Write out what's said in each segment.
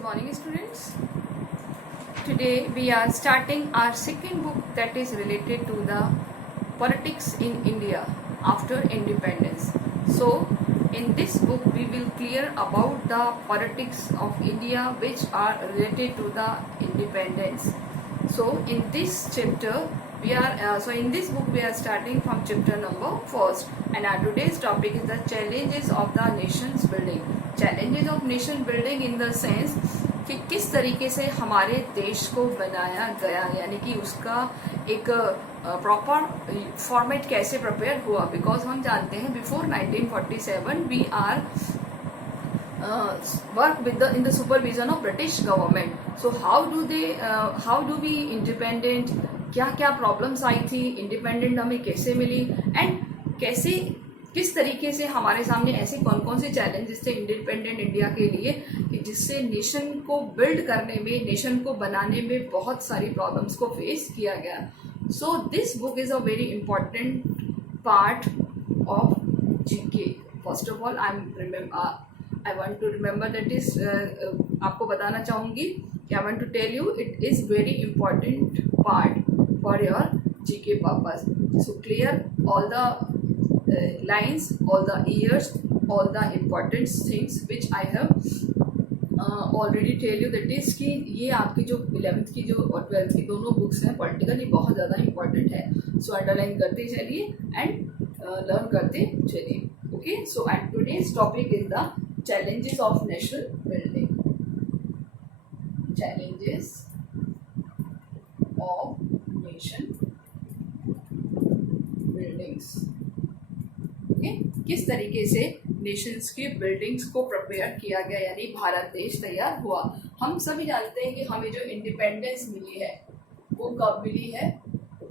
Good morning, students. Today we are starting our second book that is related to the politics in India after independence. So, in this book we will clear about the politics of India which are related to the independence. So, in this chapter we are in this book we are starting from chapter number 1, and our today's topic is the challenges of the nation's building. Challenges of nation building in the sense कि किस तरीके से हमारे देश को बनाया गया, यानी कि उसका एक प्रॉपर फॉर्मेट कैसे प्रिपेयर हुआ. बिकॉज हम जानते हैं before 1947 we are work with in the supervision of British government. So how do we independent, क्या क्या प्रॉब्लम्स आई थी, इंडिपेंडेंट हमें कैसे मिली, एंड किस तरीके से हमारे सामने ऐसे कौन कौन से चैलेंजेस थे इंडिपेंडेंट इंडिया के लिए कि जिससे नेशन को बिल्ड करने में, नेशन को बनाने में बहुत सारी प्रॉब्लम्स को फेस किया गया. So this book is a very important part of GK. First of all I want to remember that is आपको बताना चाहूँगी कि I want to tell you it is very important part for your GK purpose. So clear all the lines, all the years, all the important things which I have already tell you, that is कि ये आपकी जो 11th की जो और 12th की दोनों books हैं पॉलिटिकली बहुत ज़्यादा इंपॉर्टेंट है. सो अंडरलाइन करते चलिए एंड लर्न करते चलिए. Okay, so and today's topic is the challenges of national building. Challenges of nation buildings. किस तरीके से नेशंस की बिल्डिंग्स को प्रिपेयर किया गया, यानी भारत देश तैयार हुआ. हम सभी जानते हैं कि हमें जो इंडिपेंडेंस मिली है वो कब मिली है,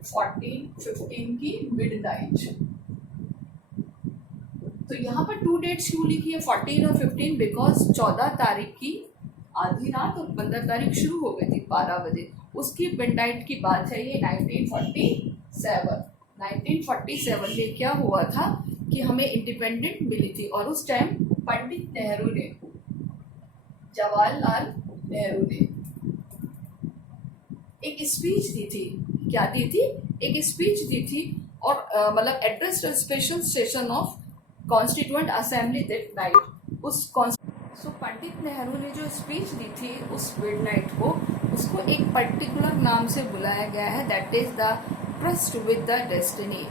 1415 की मिडनाइट. तो यहाँ पर 2 डेट्स क्यों लिखी है, 14 और 15? बिकॉज 14 तारीख की आधी रात और 15 तारीख शुरू हो गई थी 12 बजे. उसकी मिडनाइट की बात है ये 1947. 1947 में क्या हुआ था कि हमें इंडिपेंडेंट मिली थी, और उस टाइम पंडित नेहरू ने, जवाहरलाल नेहरू ने एक स्पीच दी थी. क्या दी थी? एक स्पीच दी थी, और मतलब address special session of constituent assembly that night. So Pandit Nehru ने जो स्पीच दी थी उस मिडनाइट को, उसको एक पर्टिकुलर नाम से बुलाया गया है, that is the trust with the destiny.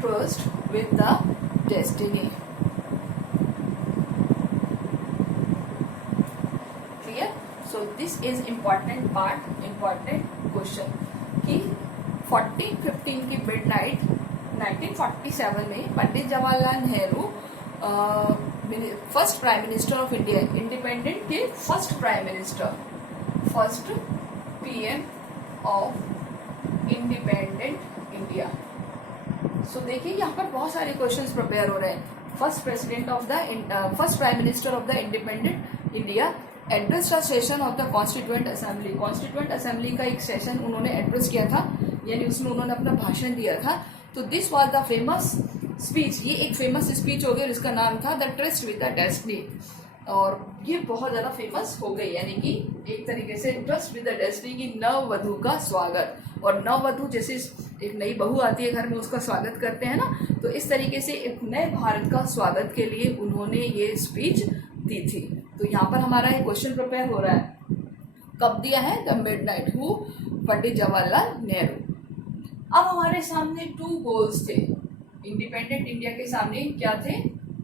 Trust with the destiny. Clear? So this is important part, important question कि 1415 की मिडनाइट 1947 में Pandit Jawaharlal Nehru first prime minister of India, independent के first prime minister, first PM of independent India. So देखिए यहाँ पर बहुत सारे questions prepare हो रहे हैं. First prime minister of the independent India address the session of the constituent assembly. Constituent assembly का एक सेशन उन्होंने एड्रेस किया था, यानी उसमें उन्होंने अपना भाषण दिया था. तो this was the famous speech. ये एक फेमस स्पीच हो गई, जिसका नाम था the trust with the destiny, और ये बहुत ज्यादा फेमस हो गई. यानी कि एक तरीके से ट्रस्ट विद द डेस्टिनी की नववधु का स्वागत, और नववधु जैसे एक नई बहू आती है घर में, उसका स्वागत करते हैं ना, तो इस तरीके से एक नए भारत का स्वागत के लिए उन्होंने ये स्पीच दी थी. तो यहाँ पर हमारा एक क्वेश्चन प्रिपेयर हो रहा है, कब दिया है? The midnight. हु? पंडित जवाहरलाल नेहरू. अब हमारे सामने 2 गोल्स थे. इंडिपेंडेंट इंडिया के सामने क्या थे?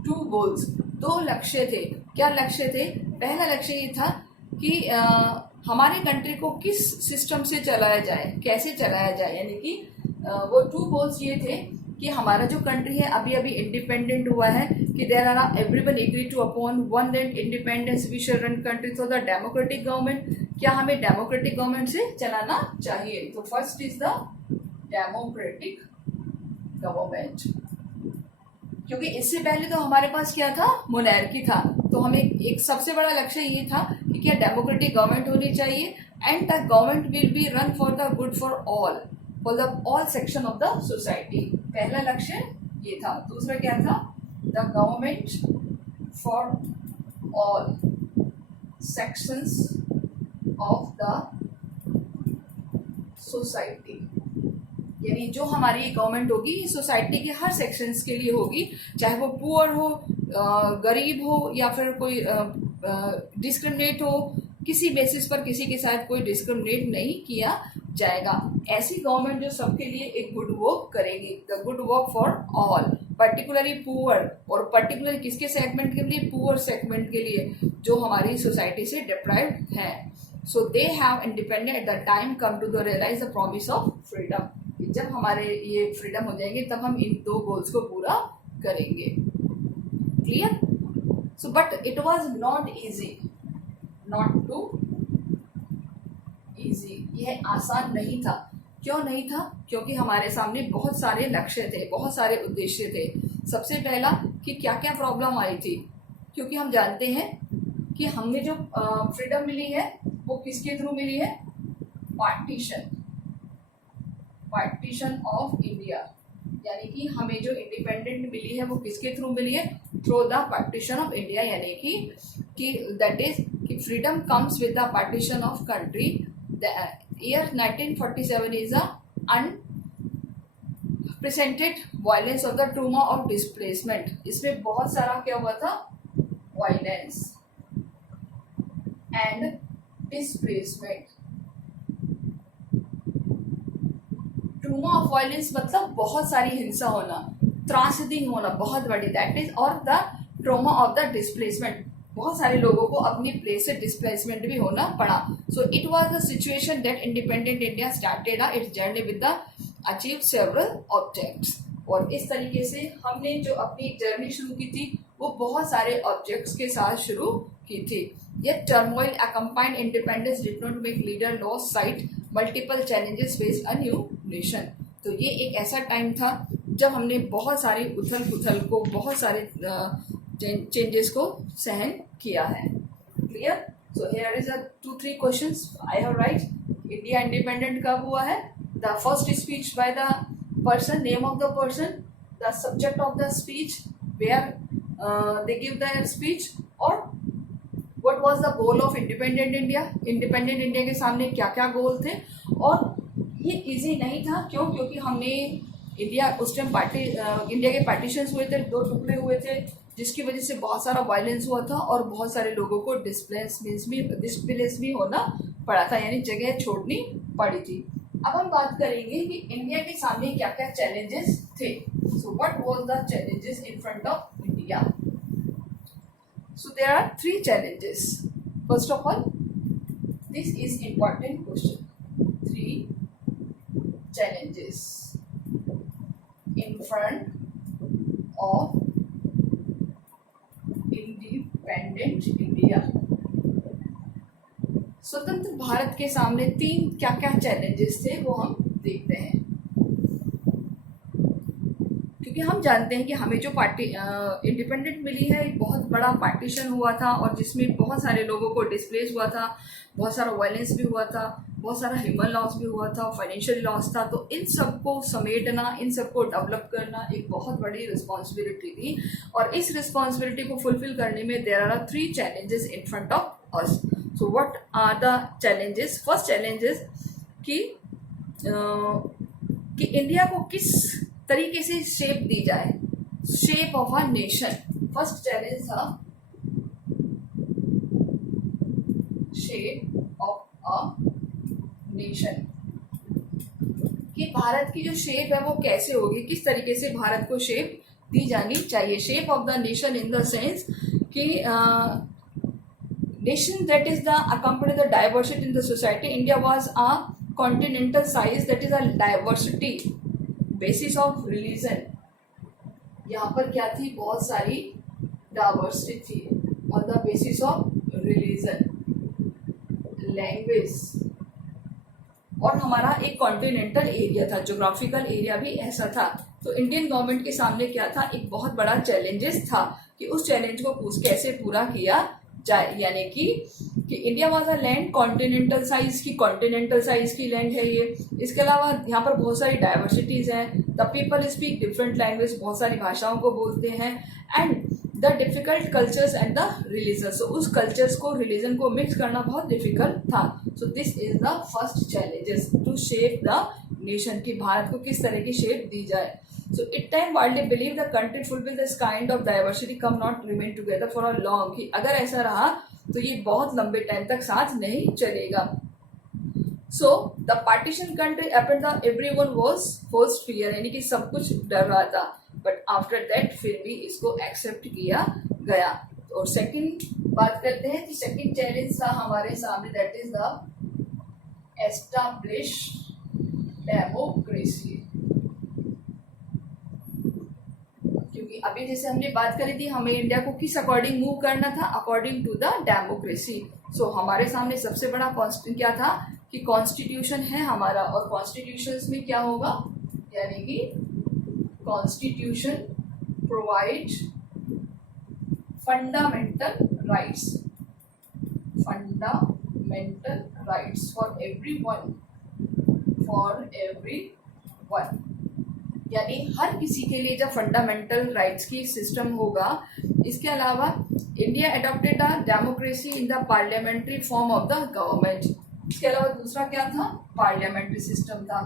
2 गोल्स, 2 लक्ष्य थे. क्या लक्ष्य थे? पहला लक्ष्य ये था कि हमारे कंट्री को किस सिस्टम से चलाया जाए, कैसे चलाया जाए. यानी कि वो 2 गोल्स ये थे कि हमारा जो कंट्री है अभी अभी इंडिपेंडेंट हुआ है, कि there are everyone agree to upon one land independence we shall run country through the democratic government. क्या हमें डेमोक्रेटिक गवर्नमेंट से चलाना चाहिए? तो first is the democratic government, क्योंकि इससे पहले तो हमारे पास क्या था? मोनार्की था. तो हमें एक सबसे बड़ा लक्ष्य ये था कि क्या डेमोक्रेटिक गवर्नमेंट होनी चाहिए, and the government will be run for the good for all section of the society. पहला लक्ष्य ये था। दूसरा क्या था, the government for all sections of the society, यानी जो हमारी गवर्नमेंट होगी सोसाइटी के हर सेक्शंस के लिए होगी, चाहे वो पुअर हो, गरीब हो, या फिर कोई डिस्क्रिमिनेट हो, किसी बेसिस पर किसी के साथ कोई डिस्क्रिमिनेट नहीं किया जाएगा। ऐसी गवर्नमेंट जो सबके लिए एक गुड वर्क करेगी, the good work for all, particularly poor, और पर्टिकुलर किसके सेगमेंट के लिए, पुअर सेगमेंट के लिए जो हमारी सोसाइटी से डिप्राइव्ड है। So they have independent at the time come to the realise the promise of freedom. जब हमारे ये फ्रीडम हो जाएंगे तब हम इन 2 गोल्स को पूरा करेंगे। Clear? So but it was not easy, not too easy, यह आसान नहीं था। क्यों नहीं था? क्योंकि हमारे सामने बहुत सारे लक्ष्य थे, बहुत सारे उद्देश्य थे। सबसे पहला कि क्या क्या प्रॉब्लम आई थी, क्योंकि हम जानते हैं कि हमें जो फ्रीडम मिली है वो किसके थ्रू मिली है, पार्टीशन ऑफ इंडिया, यानी कि हमें जो इंडिपेंडेंट मिली है वो किसके थ्रू मिली है, through the partition of India, यानी कि दैट इज कि freedom comes with the partition of country. The year 1947 is a unprecedented violence of the trauma of displacement. इसमें बहुत सारा क्या हुआ था, violence and displacement. Trauma of violence मतलब बहुत सारी हिंसा होना, त्रासदी होना बहुत बड़ी, दैट इज, और the trauma of the displacement, बहुत सारे लोगों को अपनी प्लेस से डिस्प्लेसमेंट भी होना पड़ा। So it was the situation that independent India started it's journey with the achieve several objects. और इस तरीके से हमने जो अपनी जर्नी शुरू की थी वो बहुत सारे ऑब्जेक्ट्स के साथ शुरू की थी। Yet turmoil accompanied independence did not make leader lost sight multiple challenges faced a new nation। तो ये एक ऐसा टाइम था जब हमने बहुत सारी उथल पुथल को, बहुत सारे चेंजेस को सहन किया है। Clear? So here is 2-3 questions I have right. India independent कब हुआ है? The first speech by the person, name of the person, the subject of the speech, where they give the speech, और What was the goal of independent India? Independent India के सामने क्या क्या गोल थे। और ये इजी नहीं था, क्यों? क्योंकि हमने इंडिया उस टाइम इंडिया के पार्टीशंस हुए थे, 2 टुकड़े हुए थे, जिसकी वजह से बहुत सारा वायलेंस हुआ था और बहुत सारे लोगों को डिस्प्लेस भी होना पड़ा था, यानी जगह छोड़नी पड़ी थी। अब हम बात करेंगे कि इंडिया के सामने क्या क्या चैलेंजेस थे। So what was the challenges in front of India? So there are 3 challenges. First of all, this is important question. 3 challenges in front of independent India. स्वतंत्र भारत के सामने 3 क्या क्या चैलेंजेस थे वो हम देखते हैं। क्योंकि हम जानते हैं कि हमें जो इंडिपेंडेंट मिली है, एक बहुत बड़ा पार्टीशन हुआ था और जिसमें बहुत सारे लोगों को डिस्प्लेस हुआ था, बहुत सारा वायलेंस भी हुआ था, बहुत सारा ह्यूमन लॉस भी हुआ था, फाइनेंशियल लॉस था। तो इन सबको समेटना, इन सबको डेवलप करना एक बहुत बड़ी रिस्पॉन्सिबिलिटी थी, और इस रिस्पॉन्सिबिलिटी को फुलफिल करने में there are 3 challenges in front of us. So what are the challenges? First challenges कि इंडिया को किस तरीके से शेप दी जाए, shape of a nation. First challenge था शेप ऑफ अ नेशन, कि भारत की जो शेप है वो कैसे होगी, किस तरीके से भारत को शेप दी जानी चाहिए। Shape of the nation in the sense कि nation that is the accompany the diversity in the society. India was a continental size that is a diversity basis of religion. यहाँ पर क्या थी, बहुत सारी डाइवर्सिटी थी on the basis of religion, language, और हमारा एक कॉन्टिनेंटल एरिया था, जोग्राफिकल एरिया भी ऐसा था। तो इंडियन गवर्नमेंट के सामने क्या था, एक बहुत बड़ा चैलेंजेस था कि उस चैलेंज को कैसे पूरा किया जाए, यानी कि India was a land continental size की लैंड है ये। इसके अलावा यहाँ पर बहुत सारी डाइवर्सिटीज हैं, the people speak different language, बहुत सारी भाषाओं को बोलते हैं, and the difficult cultures and the religion, so उस कल्चर्स को रिलीजन को मिक्स करना बहुत डिफिकल्ट था। So this is the first challenges to shape the nation, की भारत को किस तरह की शेप दी जाए। So it time widely believed the country fulfill this kind of diversity come not remain together for a long, कि अगर ऐसा रहा तो ये बहुत लंबे टाइम तक साथ नहीं चलेगा। So the partition country happened that everyone was first fear, यानी कि सब कुछ डर रहा था, but after that फिर भी इसको एक्सेप्ट किया गया। और सेकंड बात करते हैं कि सेकंड चैलेंज था हमारे सामने, that is the establish democracy. अभी जैसे हमने बात करी थी, हमें इंडिया को किस अकॉर्डिंग मूव करना था, अकॉर्डिंग टू द डेमोक्रेसी। सो हमारे सामने सबसे बड़ा क्या था कि कॉन्स्टिट्यूशन है हमारा, और कॉन्स्टिट्यूशन में क्या होगा, यानी कि constitution provide fundamental rights for everyone, यानी हर किसी के लिए जब फंडामेंटल राइट्स की सिस्टम होगा। इसके अलावा India adopted a democracy in the parliamentary form of the government. इसके अलावा दूसरा क्या था, पार्लियामेंट्री सिस्टम था,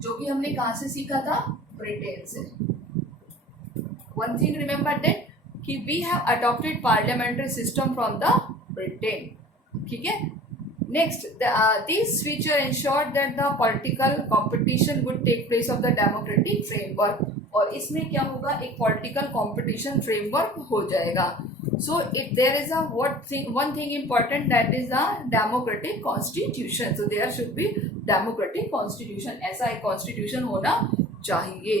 जो कि हमने कहाँ से सीखा था, ब्रिटेन से। वन थिंग रिमेंबर दैट कि we have adopted parliamentary system from the Britain, ठीक है। Next, this feature ensured that the political competition would take place of the democratic framework, और इसमें क्या होगा, एक political competition framework हो जाएगा। So if there is a one thing important, that is the democratic constitution. So there should be democratic constitution, ऐसा एक constitution होना चाहिए।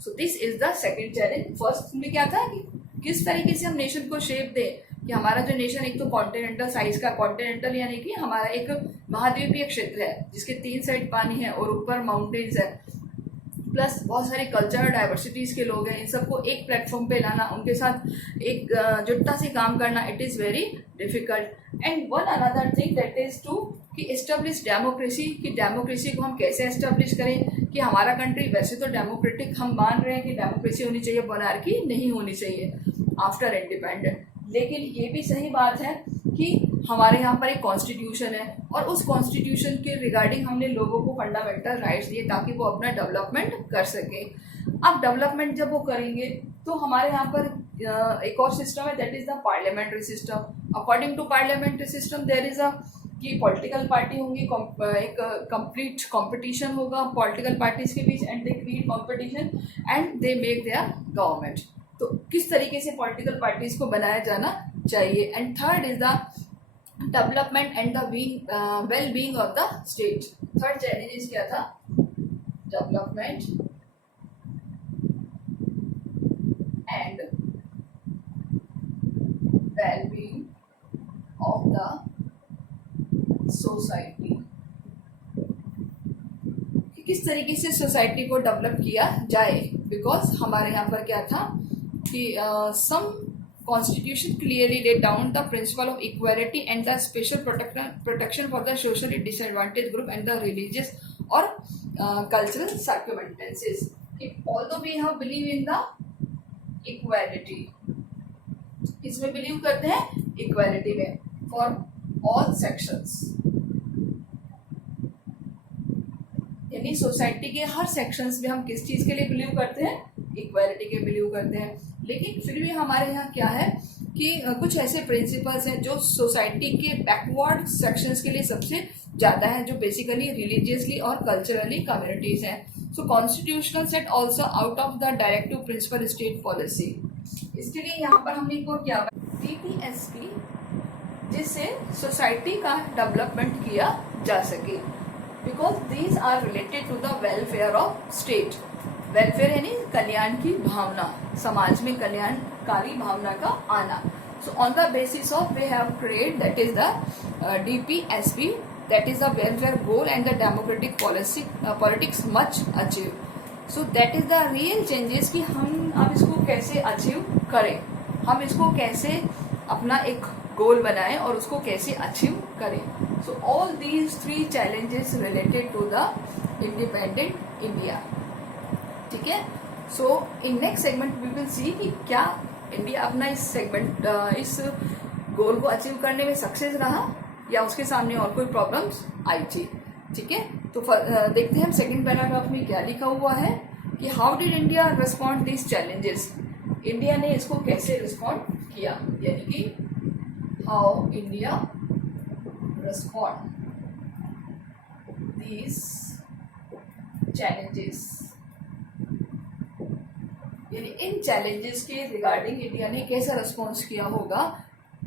So this is the second challenge. First में क्या था कि किस तरीके से हम नेशन को शेप दें, कि हमारा जो नेशन एक तो कॉन्टिनेंटल साइज का, कॉन्टिनेंटल यानी कि हमारा एक महाद्वीपीय क्षेत्र है जिसके 3 साइड पानी है और ऊपर माउंटेन्स है, प्लस बहुत सारे कल्चर और डाइवर्सिटीज के लोग हैं, इन सबको एक प्लेटफॉर्म पे लाना, उनके साथ एक जुटता से काम करना, it is very difficult. And one another thing that is to कि एस्टेब्लिश डेमोक्रेसी, कि डेमोक्रेसी को हम कैसे एस्टेब्लिश करें, कि हमारा कंट्री वैसे तो डेमोक्रेटिक हम मान रहे हैं कि डेमोक्रेसी होनी चाहिए, मोनार्की नहीं होनी चाहिए आफ्टर इंडिपेंडेंट, लेकिन ये भी सही बात है कि हमारे यहाँ पर एक कॉन्स्टिट्यूशन है और उस कॉन्स्टिट्यूशन के रिगार्डिंग हमने लोगों को फंडामेंटल राइट्स दिए ताकि वो अपना डेवलपमेंट कर सके। अब डेवलपमेंट जब वो करेंगे तो हमारे यहाँ पर एक और सिस्टम है, that is the parliamentary system. According to parliamentary system there is a कि पॉलिटिकल पार्टी होंगी, एक कंप्लीट कंपटीशन होगा पॉलिटिकल पार्टीज के बीच, and they create competition and they make their government. तो किस तरीके से पॉलिटिकल पार्टीज को बनाया जाना चाहिए। And third is the development and the well being of the state. Third challenge क्या था, development and well being of the society, कि किस तरीके से सोसाइटी को डेवलप किया जाए। बिकॉज हमारे यहाँ पर क्या था कि some constitution clearly laid down the principle of equality and the special protection for the socially disadvantaged group and the religious or cultural circumstances. Although we have believe in the equality, इसमें believe करते हैं equality में for all sections, यानी society के हर sections में हम किस चीज के लिए बिलीव करते हैं, इक्वालिटी के बिलीव करते हैं। लेकिन फिर भी हमारे यहाँ क्या है कि कुछ ऐसे प्रिंसिपल्स हैं जो सोसाइटी के बैकवर्ड सेक्शंस के लिए सबसे ज़्यादा है, जो बेसिकली रिलीजियसली और कल्चरली कम्युनिटीज हैं। So constitutional set also out of the directive principle state policy. इसके लिए यहाँ पर हमने को क्या DPSP, जिससे सोसाइटी का डेवलपमेंट किया जा सके, because these are related to the welfare of state. Welfare यानी कल्याण की भावना, समाज में कल्याणकारी भावना का आना। So on the basis of we have create that is the DPSP, that is the welfare goal and the democratic policy politics much achieve. So that is the real changes कि हम अब इसको कैसे अचीव करें, हम इसको कैसे अपना एक गोल बनाएं और उसको कैसे अचीव करें. So all these 3 challenges related to the independent India. ठीक है. So in next segment we will see कि क्या इंडिया अपना इस गोल को अचीव करने में सक्सेस रहा या उसके सामने और कोई प्रॉब्लम्स आई थी. ठीक है. तो देखते हैं हम सेकंड पैराग्राफ में क्या लिखा हुआ है कि how did India respond this challenges. India ने इसको कैसे रिस्पॉन्ड किया, यानी कि how India respond this challenges, यानी इन चैलेंजेस के रिगार्डिंग इंडिया ने कैसा रिस्पॉन्स किया होगा,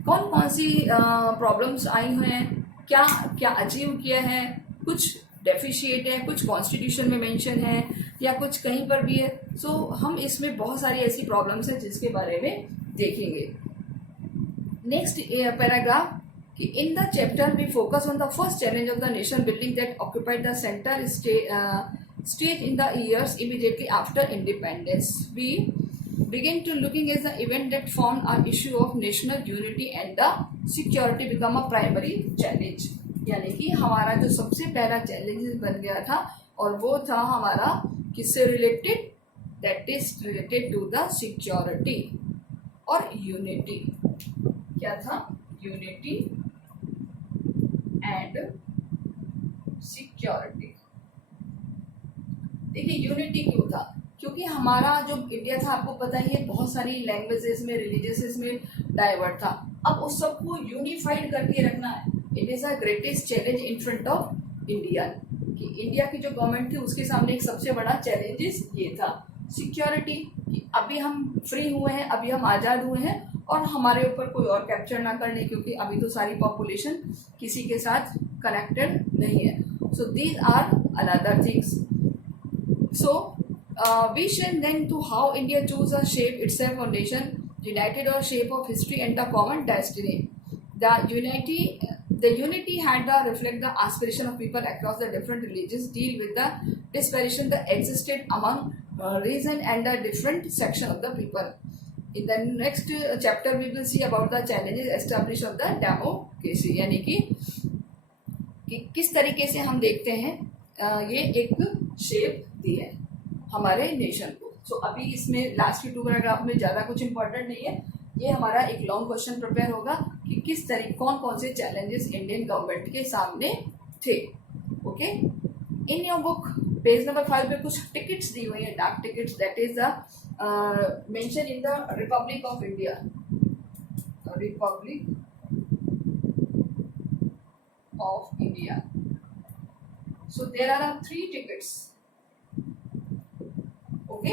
कौन कौन सी प्रॉब्लम्स आई हुए हैं, क्या क्या अचीव किया है, कुछ डेफिशिएट है, कुछ कॉन्स्टिट्यूशन में मेंशन है या कुछ कहीं पर भी है. सो हम इसमें बहुत सारी ऐसी प्रॉब्लम्स हैं जिसके बारे में देखेंगे. नेक्स्ट पैराग्राफ कि in the chapter we focus on the first challenge of the nation building that occupied the centre stage in the years immediately after independence. We begin to looking as the event that formed an issue of national unity and the security become a primary challenge. यानी कि हमारा जो सबसे पहला challenge बन गया था और वो था हमारा किससे related, that is related to the security और यूनिटी. क्या था, यूनिटी एंड सिक्योरिटी. देखिए यूनिटी क्यों था, क्योंकि हमारा जो इंडिया था आपको पता ही है बहुत सारी लैंग्वेजेस में, रिलीजियस में डाइवर्ट था. अब उस सबको यूनिफाइड करके रखना है. It is a greatest challenge in front of India. कि इंडिया की जो गवर्नमेंट थी उसके सामने एक सबसे बड़ा चैलेंजेस ये था सिक्योरिटी, कि अभी हम फ्री हुए हैं, अभी हम आज़ाद हुए हैं और हमारे ऊपर कोई और कैप्चर ना करने, क्योंकि अभी तो सारी पॉपुलेशन किसी के साथ कनेक्टेड नहीं है. So these are another things. So, we shall then to how India chose a shape itself on nation, united or shape of history and the common destiny. The unity had the reflect the aspiration of people across the different religions, deal with the disparity that existed among region and the different section of the people. In the next chapter, we will see about the challenges established of the democracy. यानी कि किस तरीके से हम देखते हैं ये एक शेप दी है हमारे नेशन को. सो अभी इसमें लास्ट के 2 पैराग्राफ में ज़्यादा कुछ इंपॉर्टेंट नहीं है. ये हमारा एक लॉन्ग क्वेश्चन प्रिपेयर होगा कि किस तरीके कौन से चैलेंजेस इंडियन गवर्नमेंट के सामने थे. Okay. In your book page number 5 पे कुछ टिकट्स दी हुई है, डाक tickets, that is the mention in the republic of India. Republic of India. So there are 3 tickets. Okay.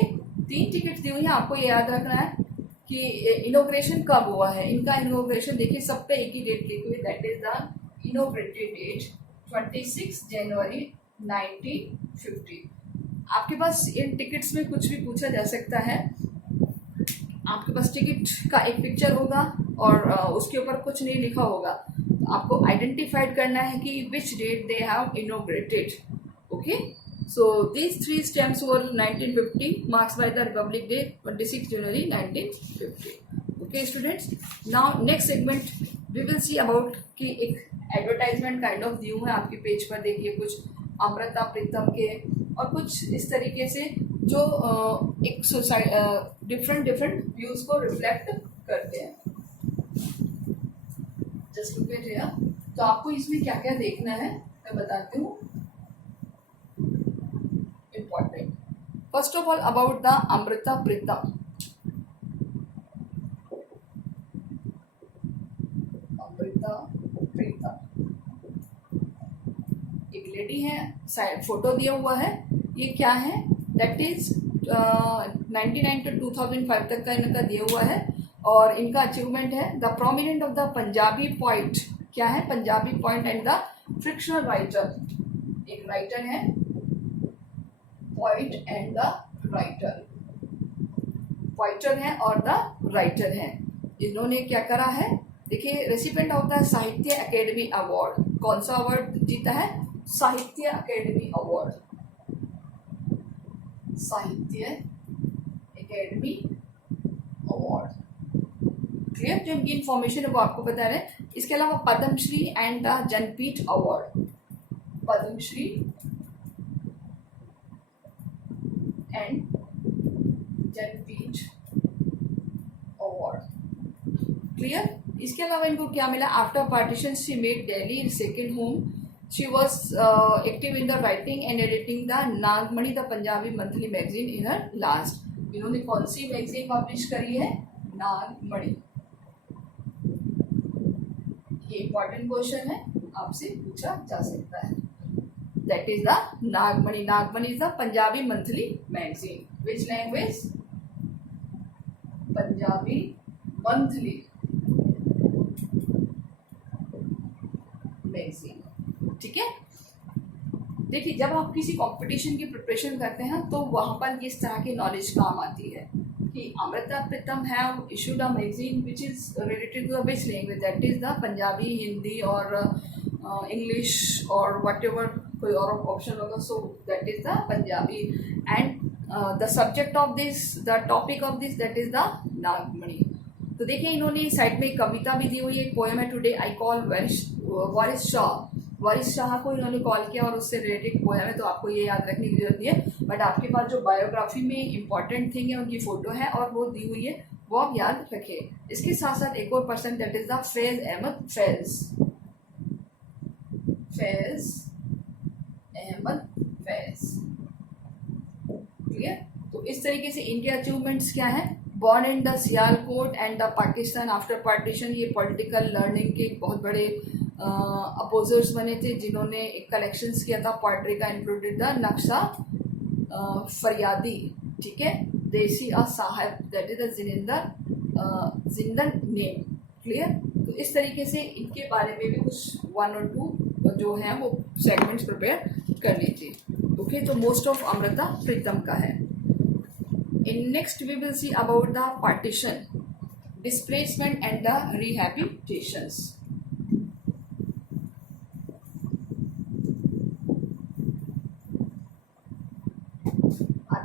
3 tickets दी हुई है. आपको ये याद रखना है कि इनोग्रेशन कब हुआ है. इनका इनोग्रेशन देखिए सब पे एक ही डेट लिखी हुई, that is the inaugurated date 26 January 1950. आपके पास इन टिकट्स में कुछ भी पूछा जा सकता है. आपके पास टिकट का एक पिक्चर होगा और उसके ऊपर कुछ नहीं लिखा होगा. आपको आइडेंटिफाइड करना है कि which date they have inaugurated. Okay. So these 3 stamps were 1950 marks by the republic day 26 January 1950. Okay students. Now next segment we will see about कि एक एडवर्टाइजमेंट काइंड ऑफ व्यू है आपके पेज पर. देखिए कुछ अमृता प्रीतम के और कुछ इस तरीके से जो एक डिफरेंट व्यूज को रिफ्लेक्ट करते हैं. Just look at here. तो आपको इसमें क्या क्या देखना है मैं बताती हूँ. Important. First of all about the Amrita Pritam. Amrita Pritam एक लेडी है, फोटो दिया हुआ है. ये क्या है, दैट इज 99 to 2005 तक का इनका दिया हुआ है और इनका अचीवमेंट है the prominent of the Punjabi point. क्या है, Punjabi point and the frictional writer. एक राइटर है, point and the writer. Pointer है और द राइटर है. इन्होंने क्या करा है, देखिए रेसिपिएंट ऑफ द साहित्य अकेडमी अवार्ड. कौन सा अवार्ड जीता है, साहित्य अकेडमी अवार्ड. साहित्य एकेडमी अवार्ड। क्लियर, जो इनकी इंफॉर्मेशन है वो आपको बता रहे हैं। इसके अलावा Padmashri and the Jnanpith award, Padmashri and Jnanpith award. Clear, इसके अलावा इनको क्या मिला? After partition she made Delhi second home. She was active in the writing and editing the Nagmani the Punjabi monthly magazine in her last. इन्होंने कौन सी मैगजीन पब्लिश करी है? नागमणि। ये इंपॉर्टेंट क्वेश्चन है, आपसे पूछा जा सकता है। That is the Nagmani. Nagmani is the Punjabi monthly magazine. Which language? Punjabi monthly magazine. ठीक है, देखिए जब आप किसी कंपटीशन की प्रिपरेशन करते हैं तो वहां पर इस तरह की नॉलेज काम आती है कि Amrita Pritam have issued a magazine which is related to the which language? That is the Punjabi, Hindi और इंग्लिश और वट एवर कोई और ऑप्शन होगा। So that is the Punjabi and the subject of this, the topic of this, that is the Nagmani. तो देखिए इन्होंने side में एक कविता भी दी हुई है, पोएम है, टुडे आई कॉल वारिस शाह। वारिस शाह को इन्होंने कॉल किया और उससे रिलेटेड पोएम है, तो आपको ये याद रखने की जरूरत नहीं है। बट आपके पास जो बायोग्राफी में इंपॉर्टेंट थिंग है उनकी फोटो है और वो दी हुई है, वो आप याद रखें। इसके साथ साथ एक और person, that is the Faiz Ahmed Faiz. Faiz Ahmed Faiz. Clear, तो इस तरीके से इनके अचीवमेंट्स क्या है? Born in the Sialkot and the Pakistan after partition. ये पॉलिटिकल लर्निंग के बहुत बड़े अपोजर्स बने थे जिन्होंने एक कलेक्शंस किया था पोएट्री का, इंक्लूडेड द नक्शा फरियादी। ठीक है, देसी अ साहब, दैट इज द जिंदन नेम। क्लियर, तो इस तरीके से इनके बारे में भी कुछ 1 और 2 जो है वो सेगमेंट्स प्रिपेयर कर लीजिए। ओके, तो मोस्ट ऑफ अमृता प्रीतम का है। In next we will see about the partition, displacement and the rehabilitations.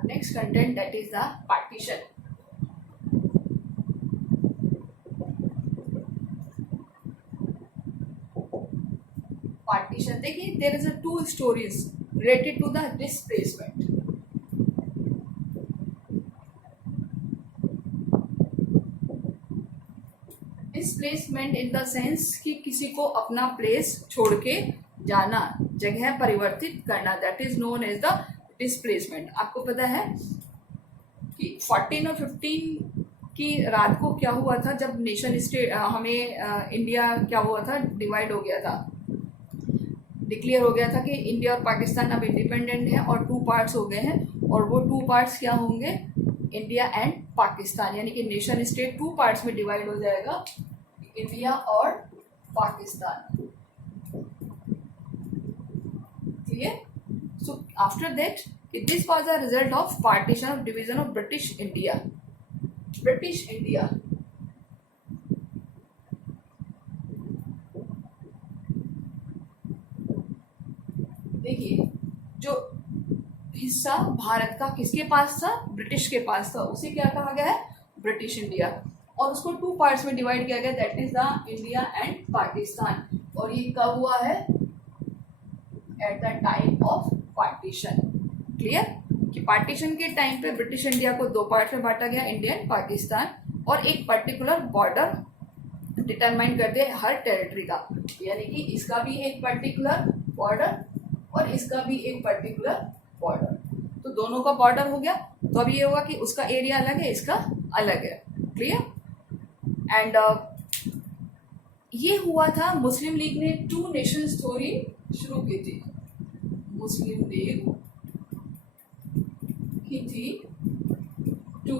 Next content, that is the partition. Partition, देखिए there is a 2 stories related to the displacement. Displacement in the sense कि किसी को अपना place छोड़ के जाना, जगह परिवर्तित करना, that is known as the displacement. आपको पता है कि 14 और 15 की रात को क्या हुआ था जब नेशन स्टेट हमें इंडिया क्या हुआ था, डिवाइड हो गया था, डिक्लेयर हो गया था कि इंडिया और पाकिस्तान अब इंडिपेंडेंट है और 2 पार्ट्स हो गए हैं। और वो 2 पार्ट्स क्या होंगे? इंडिया एंड पाकिस्तान, यानी कि नेशन स्टेट 2 पार्ट्स में डिवाइड हो जाएगा, इंडिया और Pakistan. Clear, so after that this was a result of partition of division of British India. देखिए जो हिस्सा भारत का किसके पास था? ब्रिटिश के पास था, उसे क्या कहा गया है? British India. और उसको 2 पार्ट्स में डिवाइड किया गया, that is the India and Pakistan. और ये कब हुआ है? Eight the time of partition. Clear, कि पार्टीशन के टाइम पे ब्रिटिश इंडिया को 2 पार्ट में बांटा गया, इंडिया एंड पाकिस्तान, और एक पर्टिकुलर बॉर्डर डिटरमाइन कर दिया हर टेरिटरी का, यानी कि इसका भी एक पर्टिकुलर बॉर्डर और इसका भी एक पर्टिकुलर बॉर्डर। तो दोनों का बॉर्डर हो गया, तो अब ये होगा कि उसका एरिया अलग है, इसका अलग है। क्लियर, एंड ये हुआ था, मुस्लिम लीग ने 2 नेशंस थ्योरी शुरू की थी। मुस्लिम लीग की थी 2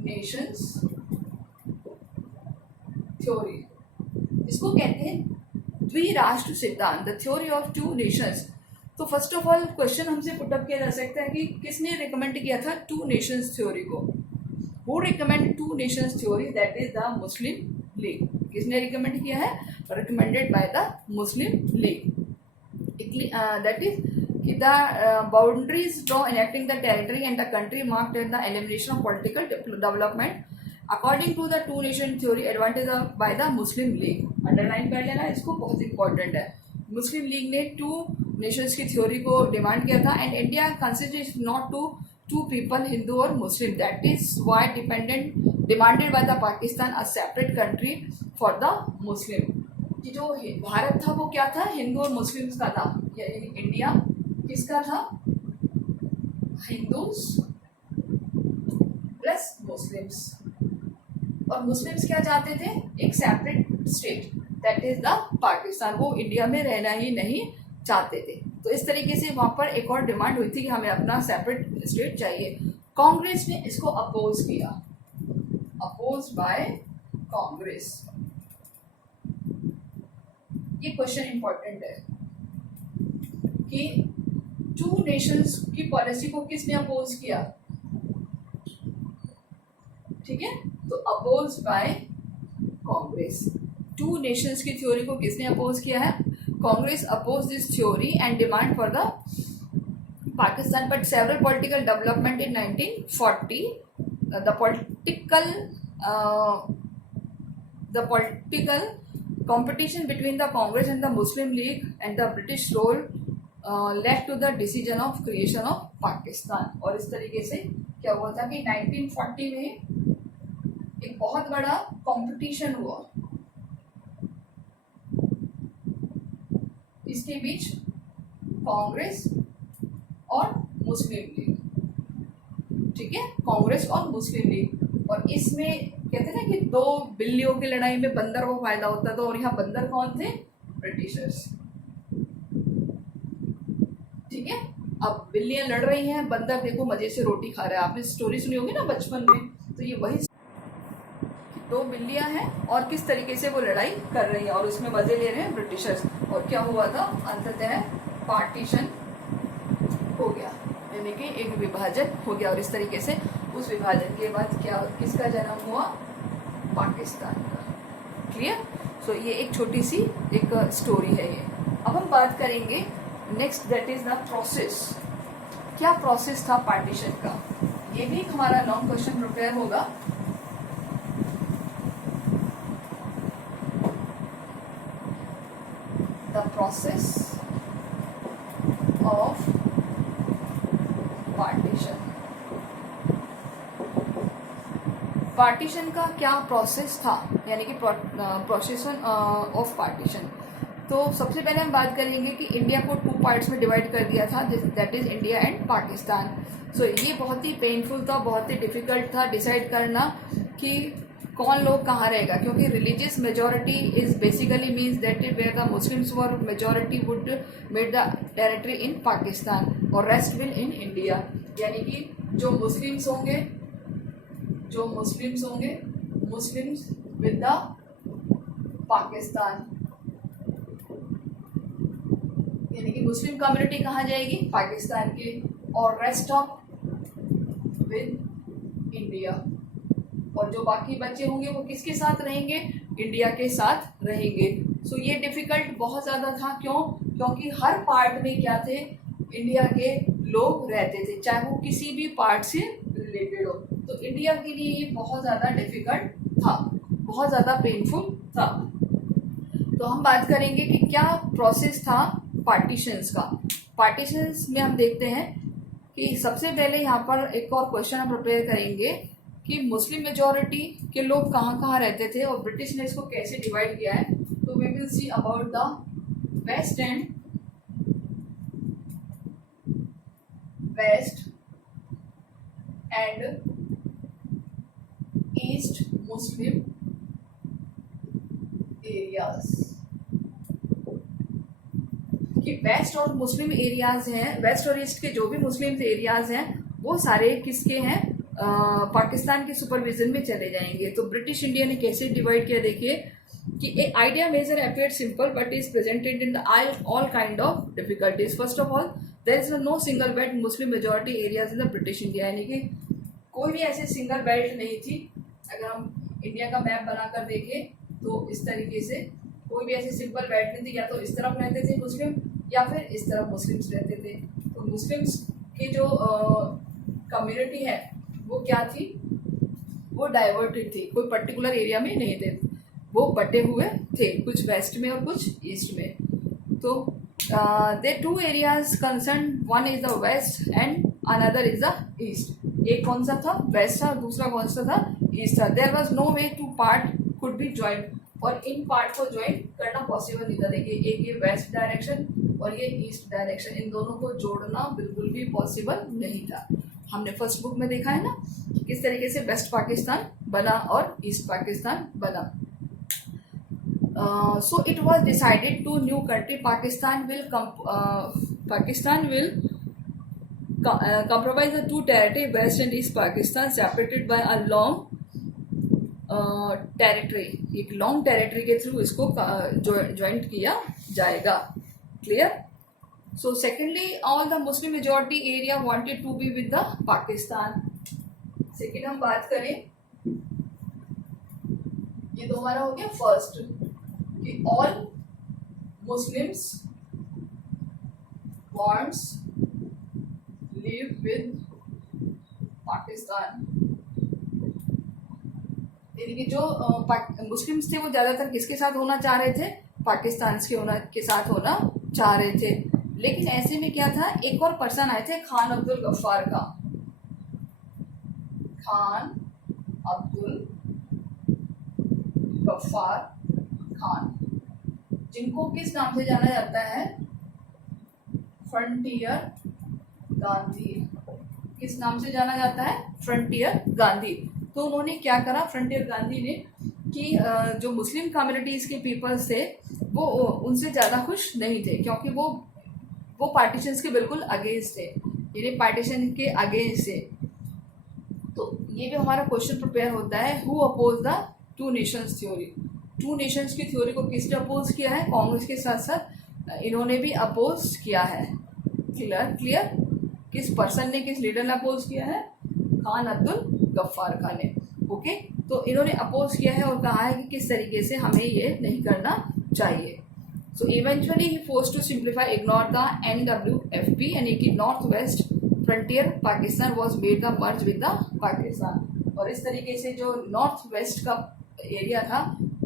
नेशंस थ्योरी, इसको कहते हैं द्विराष्ट्र सिद्धांत, द थ्योरी ऑफ 2 नेशंस। तो फर्स्ट ऑफ ऑल क्वेश्चन हमसे पुटअप किया जा सकता है कि किसने रिकमेंड किया था 2 नेशंस थ्योरी को? Who recommend 2 nations theory? That is the Muslim League. किसने रिकमेंड किया है? Recommended by the Muslim League. That is कि the boundaries draw enacting the territory and the country marked in the elimination of political development according to the two nation theory advantage by the Muslim League. Underline कर लेना इसको, बहुत important है। मुस्लिम लीग ने two nations की theory को demand किया था and India considers not two people, Hindu और Muslim, that is why demanded by the Pakistan a separate country for the Muslim. कि जो भारत था वो क्या था, हिंदू और मुस्लिम्स का था, यानी इंडिया किसका था, हिंदूज प्लस मुस्लिम्स। और मुस्लिम्स क्या चाहते थे, एक separate state that is the Pakistan, वो इंडिया में रहना ही नहीं चाहते थे। तो इस तरीके से वहां पर एक और डिमांड हुई थी कि हमें अपना सेपरेट स्टेट चाहिए। कांग्रेस ने इसको अपोज किया, अपोज बाय कांग्रेस। ये क्वेश्चन इंपॉर्टेंट है कि टू नेशंस की पॉलिसी को किसने अपोज किया, ठीक है, तो oppose by Congress. Two nations की थ्योरी को किसने अपोज किया है, Congress oppose this theory and demand for the Pakistan, but several political development in 1940 the political competition between the Congress and the Muslim League and the British role led to the decision of creation of Pakistan। और इस तरीके से क्या हुआ था कि 1940 में एक बहुत बड़ा कंपटीशन हुआ इसके बीच, कांग्रेस और मुस्लिम लीग, ठीक है, कांग्रेस और मुस्लिम लीग। और इसमें कहते हैं ना कि दो बिल्लियों की लड़ाई में बंदर को फायदा होता था, और यहाँ बंदर कौन थे, ब्रिटिशर्स, ठीक है। अब बिल्लियां लड़ रही हैं, बंदर देखो मजे से रोटी खा रहा है। आपने स्टोरी सुनी होगी ना बचपन में, तो ये वही दो बिल्लियां हैं और किस तरीके से वो लड़ाई कर रही हैं और उसमें मजे ले रहे हैं ब्रिटिशर्स। और क्या हुआ था, अंततः पार्टीशन हो गया, यानी कि एक विभाजन हो गया। और इस तरीके से उस विभाजन के बाद क्या, किसका जन्म हुआ, पाकिस्तान का। क्लियर। सो ये एक छोटी सी एक स्टोरी है ये। अब हम बात करेंगे next, that is the process. क्या प्रोसेस था पार्टीशन का, ये भी हमारा लॉन्ग क्वेश्चन प्रिपेयर होगा। The process of partition. Partition का क्या प्रोसेस था, यानी कि प्रोसेस ऑफ पार्टीशन। तो सबसे पहले हम बात करेंगे कि इंडिया को टू पार्ट्स में डिवाइड कर दिया था, that is India and Pakistan. So ये बहुत ही पेनफुल था, बहुत ही डिफिकल्ट था डिसाइड करना कि कौन लोग कहाँ रहेगा, क्योंकि religious majority is basically means that is where the Muslims were majority would made the territory in Pakistan और रेस्ट विल इन इंडिया। यानी कि जो मुस्लिम्स होंगे मुस्लिम्स विद द पाकिस्तान, यानी कि मुस्लिम कम्युनिटी कहाँ जाएगी, पाकिस्तान के, और रेस्ट ऑफ विद इंडिया। और जो बाकी बच्चे होंगे वो किसके साथ रहेंगे, इंडिया के साथ रहेंगे। सो ये डिफिकल्ट बहुत ज़्यादा था, क्यों, क्योंकि हर पार्ट में क्या थे, इंडिया के लोग रहते थे, चाहे वो किसी भी पार्ट से रिलेटेड हो। तो इंडिया के लिए ये बहुत ज़्यादा डिफिकल्ट था, बहुत ज़्यादा पेनफुल था। तो हम बात करेंगे कि क्या प्रोसेस था पार्टीशंस का। पार्टीशंस में हम देखते हैं कि सबसे पहले यहाँ पर एक और क्वेश्चन हम प्रिपेयर करेंगे कि मुस्लिम मेजॉरिटी के लोग कहाँ कहाँ रहते थे और ब्रिटिश ने इसको कैसे डिवाइड किया है। तो we will see about the west and east Muslim areas. कि वेस्ट और मुस्लिम एरियाज हैं, वेस्ट और ईस्ट के जो भी मुस्लिम एरियाज हैं वो सारे किसके हैं, पाकिस्तान के सुपरविजन में चले जाएंगे। तो ब्रिटिश इंडिया ने कैसे डिवाइड किया, देखिए कि a idea major appear simple but is presented in the all kind of difficulties. First of all there is no single belt Muslim majority areas in the British India, यानी कि कोई भी ऐसे सिंगल बेल्ट नहीं थी। अगर हम इंडिया का मैप बनाकर देखें तो इस तरीके से कोई भी ऐसी सिंपल बेल्ट नहीं थी, या तो इस तरफ रहते थे मुस्लिम या फिर इस तरफ मुस्लिम्स रहते थे। मुस्लिम्स की जो कम्युनिटी है वो क्या थी, वो डाइवर्टेड थी, कोई पर्टिकुलर एरिया में नहीं थे, वो बटे हुए थे, कुछ वेस्ट में और कुछ ईस्ट में। तो they two areas concern, one is the west and another is the east. एक कौन सा था, वेस्ट था, और दूसरा कौन सा था, ईस्ट था। There was no way to part could be joint, और इन पार्ट को ज्वाइन करना पॉसिबल नहीं था। देखिए एक ये वेस्ट डायरेक्शन और ये ईस्ट डायरेक्शन, इन दोनों को जोड़ना बिल्कुल भी पॉसिबल नहीं था। हमने फर्स्ट बुक में देखा है ना किस तरीके से वेस्ट पाकिस्तान बना और ईस्ट पाकिस्तान बना। So it was decided to new country Pakistan will comprise the two territory, West and East Pakistan, separated by a long territory। एक लॉन्ग टेरिटरी के थ्रू इसको ज्वाइंट किया जाएगा। Clear. So secondly, all the Muslim majority area wanted to be with the Pakistan. Second हम बात करें, ये तो हमारा हो गया फर्स्ट कि all Muslims wants live with Pakistan. यानी कि जो मुस्लिम्स थे वो ज्यादातर किसके साथ होना चाह रहे थे, पाकिस्तान के साथ होना चाह रहे थे। लेकिन ऐसे में क्या था, एक और पर्सन आए थे, खान अब्दुल गफ्फार का, खान अब्दुल गफ्फार खान, जिनको किस नाम से जाना जाता है, फ्रंटियर गांधी। किस नाम से जाना जाता है, फ्रंटियर गांधी। तो उन्होंने क्या करा, फ्रंटियर गांधी ने, कि जो मुस्लिम कम्युनिटीज के पीपल्स थे वो उनसे ज़्यादा खुश नहीं थे, क्योंकि वो पार्टीशंस के बिल्कुल अगेंस्ट थे, यानी पार्टीशन के अगेंस्ट थे। तो ये भी हमारा क्वेश्चन प्रिपेयर होता है, who oppose the two nations theory. Two nations की थ्योरी को किसने अपोज किया है, कांग्रेस के साथ साथ इन्होंने भी अपोज किया है। क्लियर। किस पर्सन ने, किस लीडर ने अपोज किया है, खान अब्दुल गफ्फार खान ने। ओके, तो इन्होंने अपोज किया है और कहा है कि किस तरीके से हमें ये नहीं करना चाहिए। So eventually he force to simplify, ignore the NWFP, यानी कि north west frontier Pakistan was made the merge with the Pakistan. और इस तरीके से जो नॉर्थ वेस्ट का एरिया था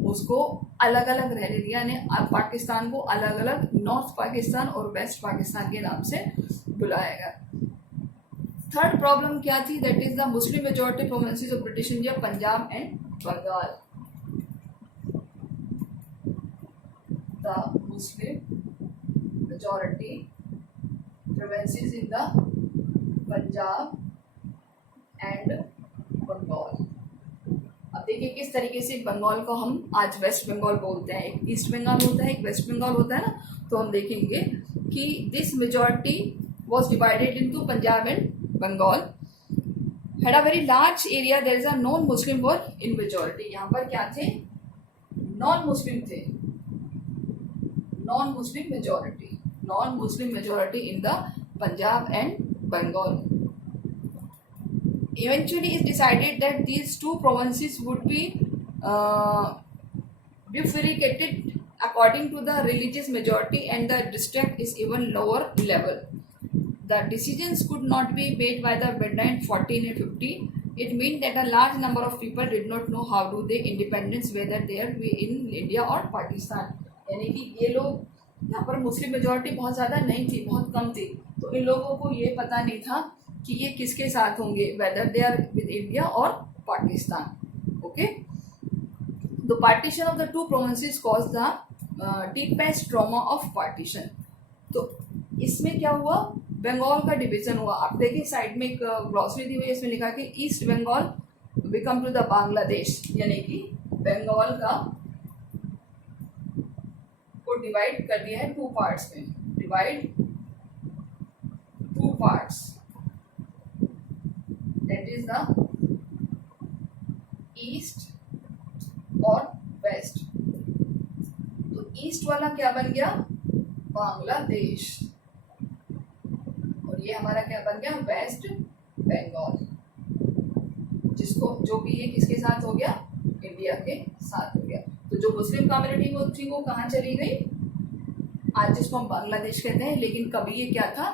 उसको अलग अलग रहने दिया, यानी पाकिस्तान को अलग अलग नॉर्थ पाकिस्तान और वेस्ट पाकिस्तान के नाम से बुलाया गया। थर्ड प्रॉब्लम क्या थी, that is the Muslim majority provinces of British India, Punjab and Bengal. The Muslim majority provinces in the Punjab and Bengal. अब देखिए किस तरीके से बंगाल को हम आज वेस्ट बंगाल बोलते हैं, एक ईस्ट बंगाल होता है, एक वेस्ट बंगाल होता है ना। तो हम देखेंगे कि this majority was divided into Punjab and Bengal, had a very large area, there is a non Muslim were in majority. यहाँ पर क्या थे, नॉन मुस्लिम थे, non Muslim majority in the Punjab and Bengal. Eventually it decided that these two provinces would be bifurcated according to the religious majority, and the district is even lower level. The decisions could not be made by the midnight 14 and 15. It meant that a large number of people did not know how to they independence, whether they are in India or Pakistan. यानी कि ये लोग यहाँ पर Muslim majority बहुत ज़्यादा नहीं थी, बहुत कम थी, तो इन लोगों को ये पता नहीं था कि ये किसके साथ होंगे, whether they are with India और Pakistan. Okay, the partition of the two provinces cause the deepest trauma of partition. तो इसमें क्या हुआ, बंगाल का डिवीजन हुआ। आप देखिए साइड में एक ग्लॉसरी दी हुई है, इसमें लिखा कि east Bengal become to the Bangladesh, यानी कि बंगाल का को डिवाइड कर दिया है टू पार्ट्स में, divide two parts, that is the east और वेस्ट। तो ईस्ट वाला क्या बन गया, बांग्लादेश, और ये हमारा क्या बन गया, वेस्ट बंगाल, जिसको जो भी ये किसके साथ हो गया, इंडिया के साथ हो गया। तो जो मुस्लिम कम्युनिटी वो थी वो कहाँ चली गई, आज जिसको हम बांग्लादेश कहते हैं, लेकिन कभी ये क्या था,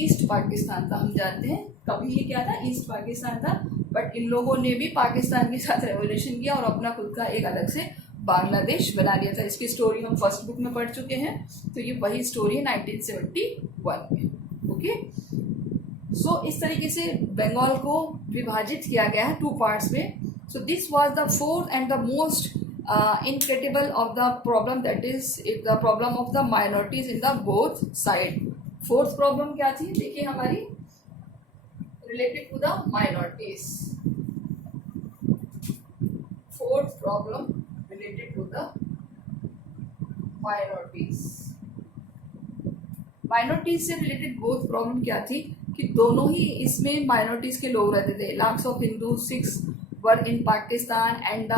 ईस्ट पाकिस्तान था। हम जानते हैं कभी ये क्या था, ईस्ट पाकिस्तान था, बट इन लोगों ने भी पाकिस्तान के साथ रेवोल्यूशन किया और अपना खुद का एक अलग से बांग्लादेश बना लिया था। इसकी स्टोरी हम फर्स्ट बुक में पढ़ चुके हैं, तो ये वही स्टोरी है 1971 में। ओके, सो इस तरीके से बंगाल को विभाजित किया गया है 2 पार्ट्स में। So this was the fourth and the most incredible of the problem, that is the problem of the minorities in the both side. Fourth problem क्या थी, देखिए हमारी, related to the minorities. Fourth problem related to the minorities. Minorities से related both problem क्या थी कि दोनों ही इसमें माइनॉरिटीज के लोग रहते थे। Lakhs of Hindu Sikhs were in Pakistan and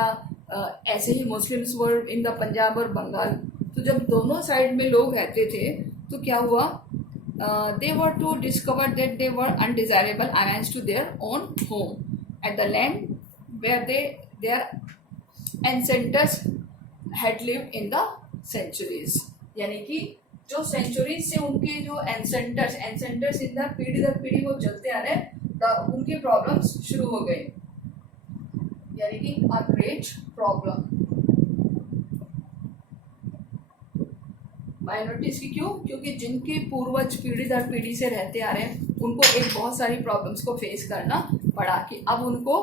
ऐसे ही Muslims were in the Punjab और बंगाल। तो जब दोनों साइड में लोग रहते थे तो क्या हुआ, they were to discover that they were undesirable against to their own home at the land where their ancestors had lived in the centuries. यानी कि जो सेंचुरीज से उनके जो एंसेंटर्स इन द पीढ़ी दर पीढ़ी वो चलते आ रहे, उनके प्रॉब्लम्स शुरू हो गए, यानी कि अ ग्रेट प्रॉब्लम। माइनॉरिटीज की क्यों, क्योंकि जिनके पूर्वज पीढ़ी दर पीढ़ी से रहते आ रहे हैं उनको एक बहुत सारी प्रॉब्लम्स को फेस करना पड़ा कि अब उनको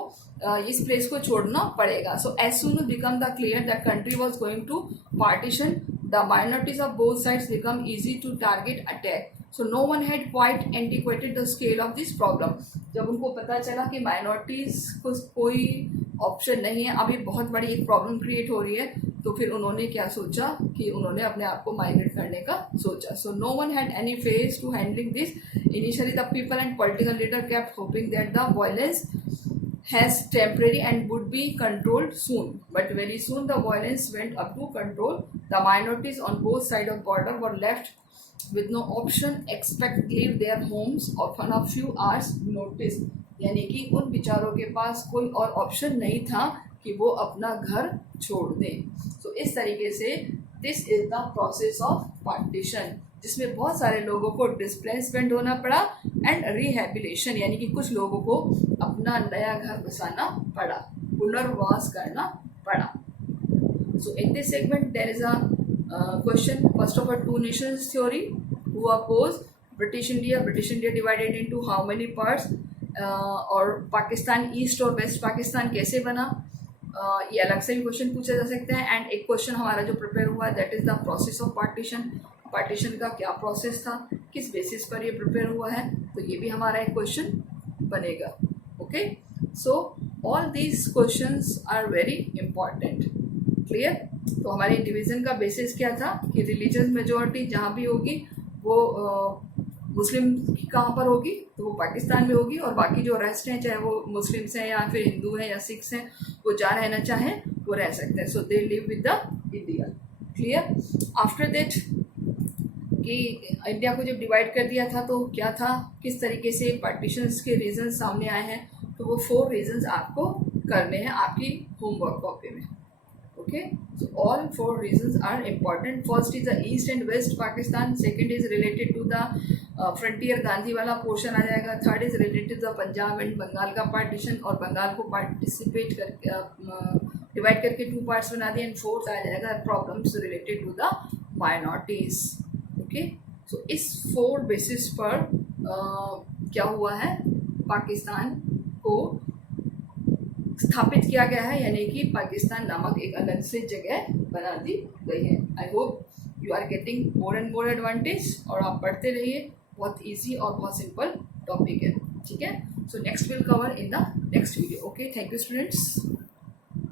इस प्लेस को छोड़ना पड़ेगा। So as soon become the clear that country was going to partition, the minorities of both sides become easy to target attack. So no one had quite antiquated the scale of this problem. जब उनको पता चला कि minorities को कोई option नहीं है, अभी बहुत बड़ी एक प्रॉब्लम क्रिएट हो रही है, तो फिर उन्होंने क्या सोचा कि उन्होंने अपने आप को माइग्रेट करने का सोचा। So no one had any face to handling this. Initially the people and political leader kept hoping that the violence has temporary and would be controlled soon, but very soon the violence went up to control. The minorities on both sides of border were left with no option except leave their homes often a few hours notice. यानी कि उन बेचारों के पास कोई और option नहीं था कि वो अपना घर छोड़ दें। So इस तरीके से this is the process of partition, जिसमें बहुत सारे लोगों को डिस्प्लेसमेंट होना पड़ा एंड रिहेबिलिटेशन, यानी कि कुछ लोगों को अपना नया घर बसाना पड़ा, पुनर्वास करना पड़ा। So in this segment there is a question, first of all two nations theory who oppose British India divided into how many parts, और पाकिस्तान ईस्ट और वेस्ट पाकिस्तान कैसे बना, ये अलग से भी क्वेश्चन पूछे जा सकते हैं। एंड एक क्वेश्चन हमारा जो प्रिपेयर हुआ है that is the process of partition, partition का क्या प्रोसेस था, किस बेसिस पर ये प्रिपेयर हुआ है, तो ये भी हमारा एक क्वेश्चन बनेगा। Okay, so all these questions are very important. Clear? तो हमारे डिवीजन का बेसिस क्या था कि रिलीजियस मेजॉरिटी जहाँ भी होगी वो मुस्लिम कहाँ पर होगी, तो वो पाकिस्तान में होगी, और बाकी जो रेस्ट हैं चाहे वो मुस्लिम्स हैं या फिर हिंदू हैं या सिख्स हैं, वो जहाँ रहना चाहें वो रह सकते हैं। So they live with the India. Clear? After that कि इंडिया को जब डिवाइड कर दिया था तो क्या था, किस तरीके से पार्टीशंस के रीजन सामने आए हैं, तो वो 4 रीजंस आपको करने हैं आपकी होमवर्क कॉपी में। Okay, so all 4 reasons are important. First is the east and west Pakistan, second is related to the frontier Gandhi वाला पोर्शन आ जाएगा, third is related to the Punjab and Bengal का पार्टीशन, और बंगाल को पार्टिसिपेट करके डिवाइड करके 2 पार्ट्स बना दिए, एंड फोर्थ आ जाएगा problems related to the minorities. Okay, so इस 4 बेसिस पर क्या हुआ है, पाकिस्तान को स्थापित किया गया है, यानी कि पाकिस्तान नामक एक अलग से जगह बना दी गई है। I hope you are getting more and more advantage, और आप पढ़ते रहिए, बहुत इजी और बहुत सिंपल टॉपिक है। ठीक है, so next will cover in the next video. Okay, thank you students.